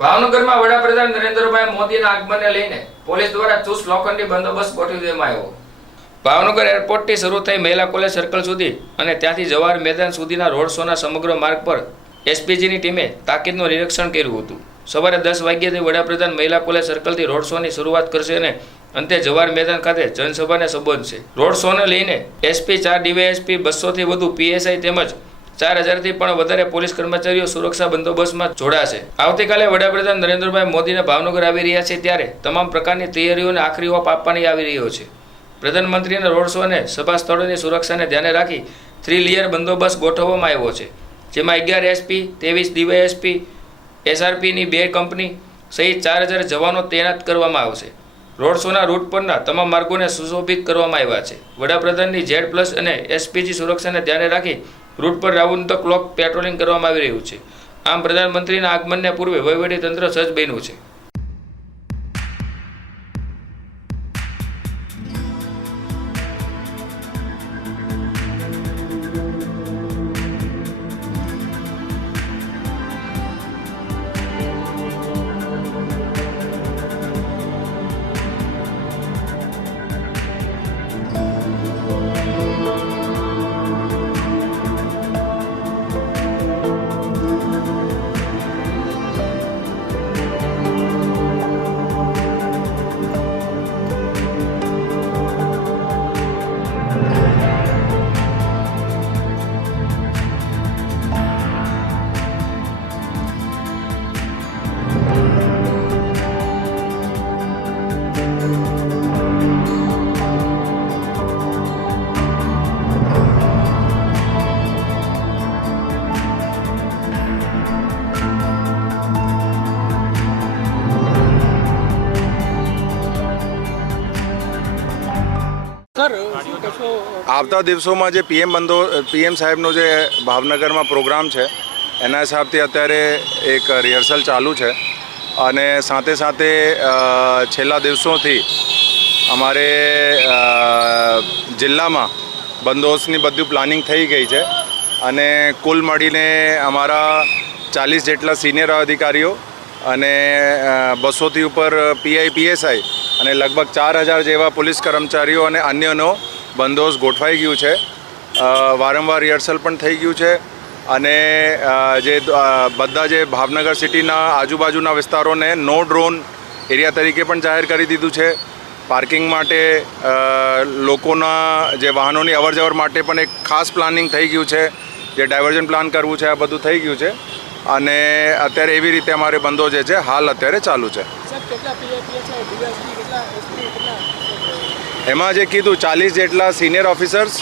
ભાવનગરમાં વડાપ્રધાન નરેન્દ્રભાઈ મોદીના આગમનને લઈને પોલીસ દ્વારા ચુસ્ત લોખંડી બંદોબસ્ત ગોઠવી દેવામાં આવ્યો. ભાવનગર એરપોર્ટથી શરૂ થઈ મહિલા કોલેજ સર્કલ સુધી અને ત્યાંથી જવાહર મેદાન સુધીના રોડ શોના સમગ્ર માર્ગ પર એસપીજીની ટીમે તાકીદનું નિરીક્ષણ કર્યું હતું. સવારે દસ વાગ્યાથી વડાપ્રધાન મહિલા કોલેજ સર્કલથી રોડ શોની શરૂઆત કરશે અને અંતે જવાહર મેદાન ખાતે જનસભાને સંબોધશે. રોડ શોને લઈને એસપી, ચાર ડીવાયએસપી બસોથી વધુ પીએસઆઈ તેમજ ચાર હજારથી પણ વધારે પોલીસ કર્મચારીઓ સુરક્ષા બંદોબસ્તમાં જોડાશે. આવતીકાલે વડાપ્રધાન નરેન્દ્રભાઈ મોદીને ભાવનગર આવી રહ્યા છે ત્યારે તમામ પ્રકારની તૈયારીઓને આખરી ઓપ આપવાની આવી રહ્યો છે. પ્રધાનમંત્રીના રોડ શો અને સભા સ્થળોની સુરક્ષાને ધ્યાને રાખી થ્રી લેયર બંદોબસ્ત ગોઠવવામાં આવ્યો છે. જેમાં અગિયાર એસપી, ત્રેવીસ ડીવાયએસપી, એસઆરપીની બે કંપની સહિત ચાર હજાર જવાનો તૈનાત કરવામાં આવશે. રોડ શોના રૂટ પરના તમામ માર્ગોને સુશોભિત કરવામાં આવ્યા છે. વડાપ્રધાનની ઝેડ પ્લસ અને એસપીજી સુરક્ષાને ધ્યાને રાખી રૂટ પર રાઉન્ડ ધ ક્લોક પેટ્રોલિંગ કરવામાં આવી રહ્યું છે. આમ પ્રધાનમંત્રીના આગમનને પૂર્વે વહીવટી તંત્ર સજ્જ બન્યું છે. આવતા દિવસોમાં જે પીએમ બંદો પીએમ સાહેબનો જે ભાવનગરમાં પ્રોગ્રામ છે, એના હિસાબથી અત્યારે એક રિહર્સલ ચાલુ છે. અને સાથે સાથે છેલ્લા દિવસોથી અમારે જિલ્લામાં બંદોબસ્તની બધું પ્લાનિંગ થઈ ગઈ છે. અને કુલ મળીને અમારા ચાલીસ જેટલા સિનિયર અધિકારીઓ અને બસોથી ઉપર પીઆઈ, પીએસઆઈ અને લગભગ ચાર હજાર જેવા પોલીસ કર્મચારીઓ અને અન્યનો બંદોબસ્ત ગોઠવાઈ ગયું છે. વારંવાર રિહર્સલ પણ થઈ ગયું છે અને જે બધા જે ભાવનગર સિટીના આજુબાજુના વિસ્તારોને નો ડ્રોન એરિયા તરીકે પણ જાહેર કરી દીધું છે. પાર્કિંગ માટે લોકોના જે વાહનોની અવરજવર માટે પણ એક ખાસ પ્લાનિંગ થઈ ગયું છે. જે ડાયવર્ઝન પ્લાન કરવું છે, આ બધું થઈ ગયું છે. અને અત્યારે એવી રીતે અમારે બંધો જે છે હાલ અત્યારે ચાલુ છે. એમાં જે કીધું ચાલીસ જેટલા સિનિયર ઓફિસર્સ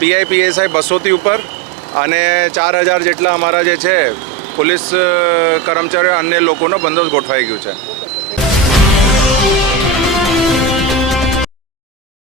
પીઆઈ પીએસઆઈ બસોથી ઉપર અને ચાર હજાર જેટલા અમારા જે છે પોલીસ કર્મચારીઓ અન્ય લોકોનો બંદોબસ્ત ગોઠવાઈ ગયું છે.